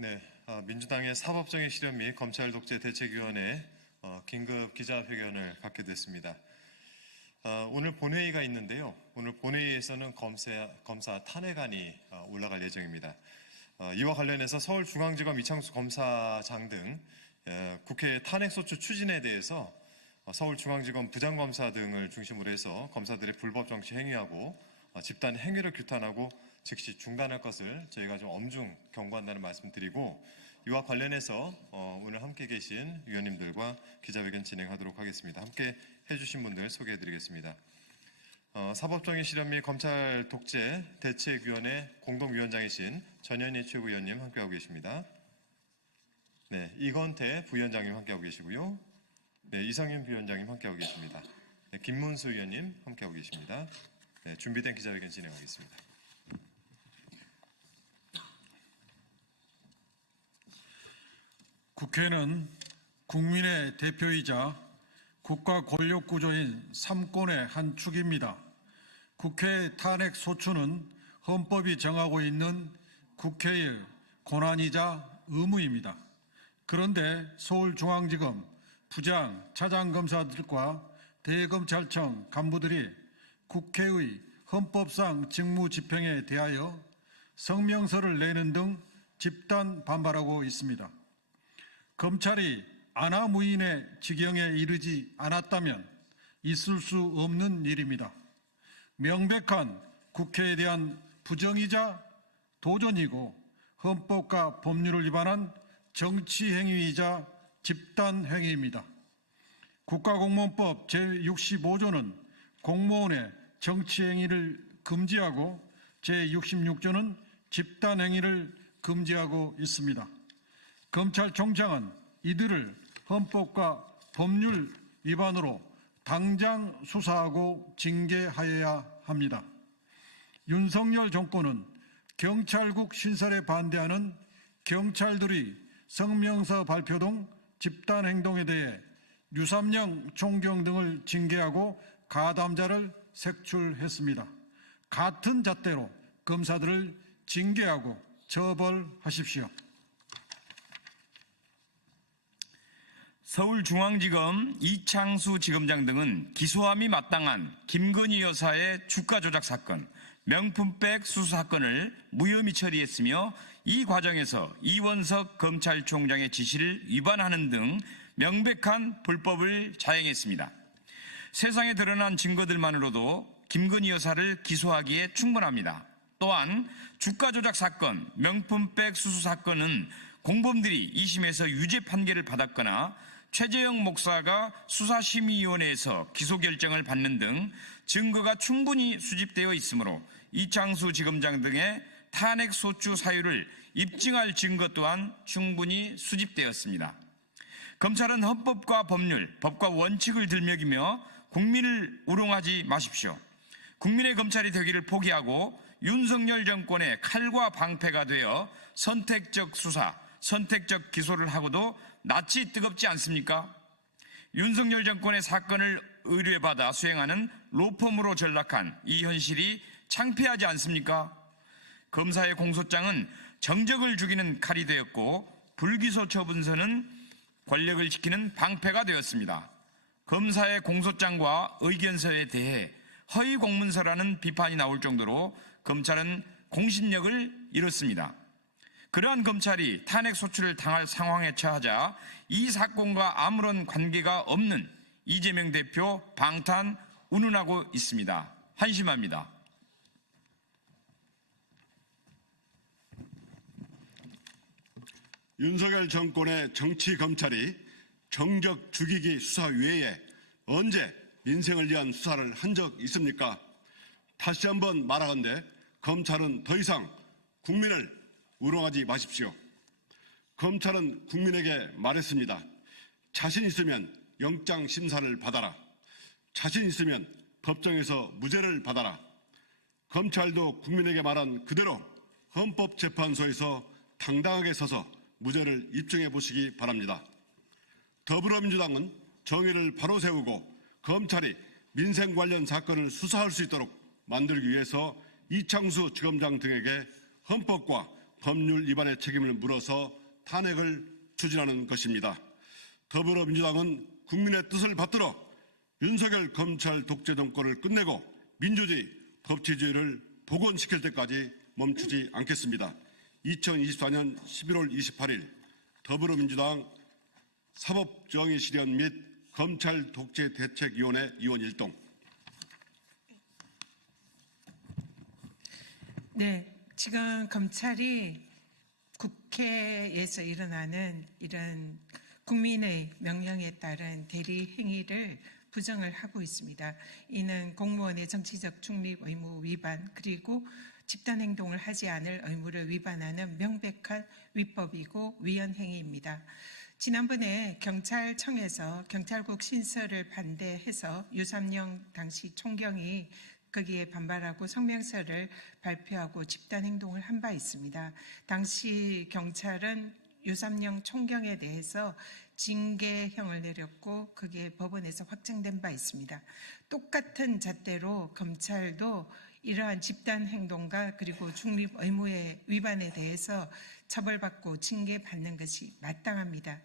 네, 민주당의 사법정의 실현 및 검찰 독재 대책위원회 긴급 기자회견을 갖게 됐습니다. 오늘 본회의가 있는데요. 오늘 본회의에서는 검사 탄핵안이 올라갈 예정입니다. 이와 관련해서 서울중앙지검 이창수 검사장 등 국회 탄핵소추 추진에 대해서 서울중앙지검 부장검사 등을 중심으로 해서 검사들의 불법 정치 행위하고 집단 행위를 규탄하고 즉시 중단할 것을 저희가 좀 엄중 경고한다는 말씀드리고, 이와 관련해서 오늘 함께 계신 위원님들과 기자회견 진행하도록 하겠습니다. 함께 해주신 분들 소개해드리겠습니다. 사법정의 실현 및 검찰 독재 대책위원회 공동위원장이신 전현희 최고위원님 함께하고 계십니다. 네, 이건태 부위원장님 함께하고 계시고요. 네, 이성윤 부위원장님 함께하고 계십니다. 네, 김문수 위원님 함께하고 계십니다. 네, 준비된 기자회견 진행하겠습니다. 국회는 국민의 대표이자 국가 권력 구조인 삼권의 한 축입니다. 국회의 탄핵 소추는 헌법이 정하고 있는 국회의 권한이자 의무입니다. 그런데 서울중앙지검 부장, 차장검사들과 대검찰청 간부들이 국회의 헌법상 직무집행에 대하여 성명서를 내는 등 집단 반발하고 있습니다. 검찰이 아나무인의 지경에 이르지 않았다면 있을 수 없는 일입니다. 명백한 국회에 대한 부정이자 도전이고 헌법과 법률을 위반한 정치행위이자 집단행위입니다. 국가공무원법 제65조는 공무원의 정치행위를 금지하고 제66조는 집단행위를 금지하고 있습니다. 검찰총장은 이들을 헌법과 법률 위반으로 당장 수사하고 징계하여야 합니다. 윤석열 정권은 경찰국 신설에 반대하는 경찰들의 성명서 발표 등 집단행동에 대해 유삼령 총경 등을 징계하고 가담자를 색출했습니다. 같은 잣대로 검사들을 징계하고 처벌하십시오. 서울중앙지검 이창수 지검장 등은 기소함이 마땅한 김건희 여사의 주가 조작 사건, 명품백 수수 사건을 무혐의 처리했으며 이 과정에서 이원석 검찰총장의 지시를 위반하는 등 명백한 불법을 자행했습니다. 세상에 드러난 증거들만으로도 김건희 여사를 기소하기에 충분합니다. 또한 주가 조작 사건, 명품백 수수 사건은 공범들이 2심에서 유죄 판결을 받았거나 최재형 목사가 수사심의위원회에서 기소 결정을 받는 등 증거가 충분히 수집되어 있으므로 이창수 지검장 등의 탄핵 소추 사유를 입증할 증거 또한 충분히 수집되었습니다. 검찰은 헌법과 법률, 법과 원칙을 들먹이며 국민을 우롱하지 마십시오. 국민의 검찰이 되기를 포기하고 윤석열 정권의 칼과 방패가 되어 선택적 수사, 선택적 기소를 하고도 낯이 뜨겁지 않습니까? 윤석열 정권의 사건을 의뢰받아 수행하는 로펌으로 전락한 이 현실이 창피하지 않습니까? 검사의 공소장은 정적을 죽이는 칼이 되었고 불기소 처분서는 권력을 지키는 방패가 되었습니다. 검사의 공소장과 의견서에 대해 허위 공문서라는 비판이 나올 정도로 검찰은 공신력을 잃었습니다. 그러한 검찰이 탄핵 소추를 당할 상황에 처하자 이 사건과 아무런 관계가 없는 이재명 대표 방탄 운운하고 있습니다. 한심합니다. 윤석열 정권의 정치 검찰이 정적 죽이기 수사 외에 언제 민생을 위한 수사를 한 적 있습니까? 다시 한번 말하건대 검찰은 더 이상 국민을 우롱하지 마십시오. 검찰은 국민에게 말했습니다. 자신 있으면 영장 심사를 받아라. 자신 있으면 법정에서 무죄를 받아라. 검찰도 국민에게 말한 그대로 헌법재판소에서 당당하게 서서 무죄를 입증해 보시기 바랍니다. 더불어민주당은 정의를 바로 세우고 검찰이 민생 관련 사건을 수사할 수 있도록 만들기 위해서 이창수 지검장 등에게 헌법과 법률 위반의 책임을 물어서 탄핵을 추진하는 것입니다. 더불어민주당은 국민의 뜻을 받들어 윤석열 검찰 독재 정권을 끝내고 민주주의, 법치주의를 복원시킬 때까지 멈추지 않겠습니다. 2024년 11월 28일 더불어민주당 사법정의실현 및 검찰 독재 대책위원회 위원 일동. 네, 지금 검찰이 국회에서 일어나는 이런 국민의 명령에 따른 대리 행위를 부정을 하고 있습니다. 이는 공무원의 정치적 중립 의무 위반 그리고 집단 행동을 하지 않을 의무를 위반하는 명백한 위법이고 위헌 행위입니다. 지난번에 경찰청에서 경찰국 신설을 반대해서 유삼영 당시 총경이 거기에 반발하고 성명서를 발표하고 집단 행동을 한 바 있습니다. 당시 경찰은 유삼영 총경에 대해서 징계형을 내렸고 그게 법원에서 확정된 바 있습니다. 똑같은 잣대로 검찰도 이러한 집단 행동과 그리고 중립 의무의 위반에 대해서 처벌받고 징계받는 것이 마땅합니다.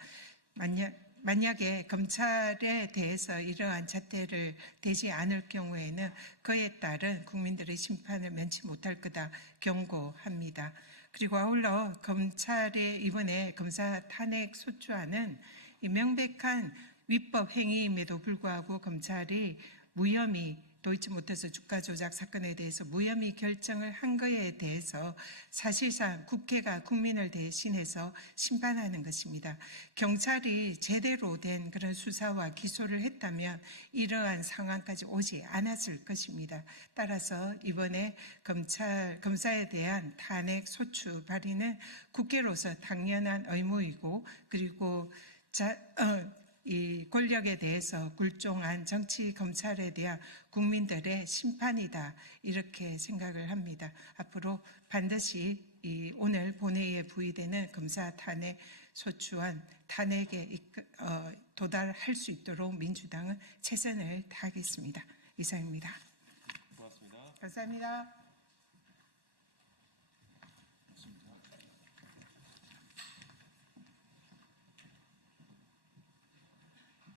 만약에 검찰에 대해서 이러한 잣대를 대지 않을 경우에는 그에 따른 국민들의 심판을 면치 못할 거다 경고합니다. 그리고 아울러 검찰의 이번에 검사 탄핵 소추안은 이 명백한 위법 행위임에도 불구하고 검찰이 무혐의 도이치모터스 주가 조작 사건에 대해서 무혐의 결정을 한 거에 대해서 사실상 국회가 국민을 대신해서 심판하는 것입니다. 경찰이 제대로 된 그런 수사와 기소를 했다면 이러한 상황까지 오지 않았을 것입니다. 따라서 이번에 검사에 대한 탄핵 소추 발의는 국회로서 당연한 의무이고 그리고 이 권력에 대해서 굴종한 정치 검찰에 대한 국민들의 심판이다 이렇게 생각을 합니다. 앞으로 반드시 이 오늘 본회의에 부의되는 검사 탄핵 소추안 탄핵에 도달할 수 있도록 민주당은 최선을 다하겠습니다. 이상입니다. 고맙습니다. 감사합니다.